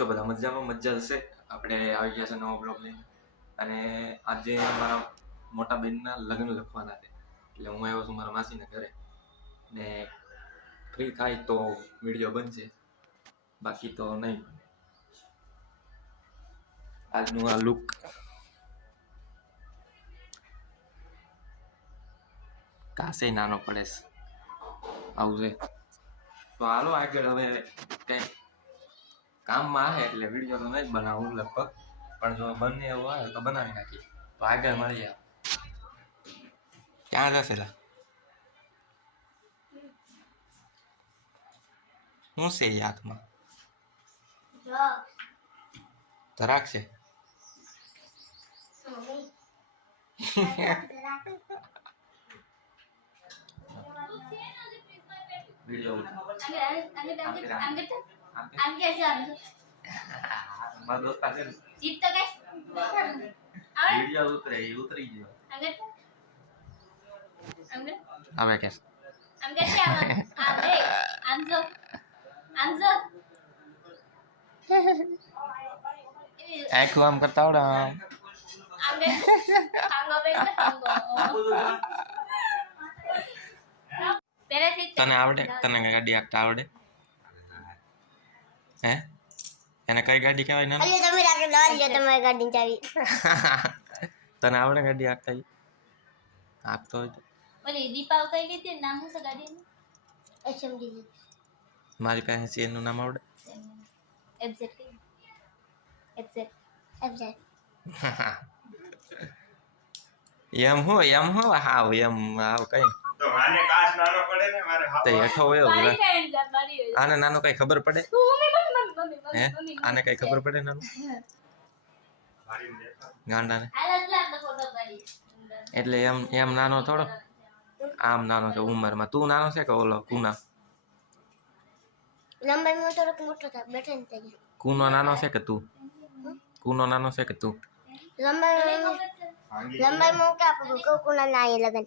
છો. બધા મજામાં મજા હશે, આપણે આવી ગયા છે નવો બ્લોગ લઈને. અને આજે મારા મોટા બહેનના લગ્ન લખવાના છે. એટલે હું આવ્યો છું મારા માસીના ઘરે. ને ફ્રી થાય તો વીડિયો બનશે. બાકી તો નહીં આજનું આ લુક કાસે નાનો પડે આવું છે. તો હાલો આગળ હવે કામમાં આવે એટલે વીડિયો તો નહીં બનાવું લગભગ. પણ જો બંને એવું આવે તો બનાવી નાખીએ. તો આગળ મળીએ ક્યાં જશે શું છે એ હાથમાં? તો છે? વીડિયો મારા દોસ્તા છે ને વીડિયો ઉતરે ઉતરી ગયો હવે કે આખું આમ કરતા આવડે આમ. તને આવડે તને કઈ ગાડી હાંકતા આવડે હે? એને કઈ ગાડી કહેવાય ના અલ્યો તમે રાખી દો અલ્યો તમારી ગાડી ચાવી. તને આવડે ગાડી આખતા હોય ઓલી દીપાવ કઈ લીધી નામ શું છે ગાડીનું? એ મારી પાસે છે એનું નામ આવડે? એફઝેડ કઈ એફઝેડ. એફઝેડ. એમ હો એમ હો હાવ એમ હાવ કઈ. તો માને નાનો પડે ને મારે તે હેઠો હોય હવે આને નાનો કઈ ખબર પડે? હે? આને કઈ ખબર પડે ના ગાંડાને. એટલે એમ એમ નાનો થોડો? આમ નાનો છે ઉંમરમાં. તું નાનો છે કે ઓલો કુના? લંબાઈમાં થોડોક મોટો થાય બેઠે ને થઈ કુનો નાનો છે કે તું? કુનો નાનો છે કે તું? લંબાઈ લંબાઈમાં ક્યાં પકડું કોકુના ના લગન.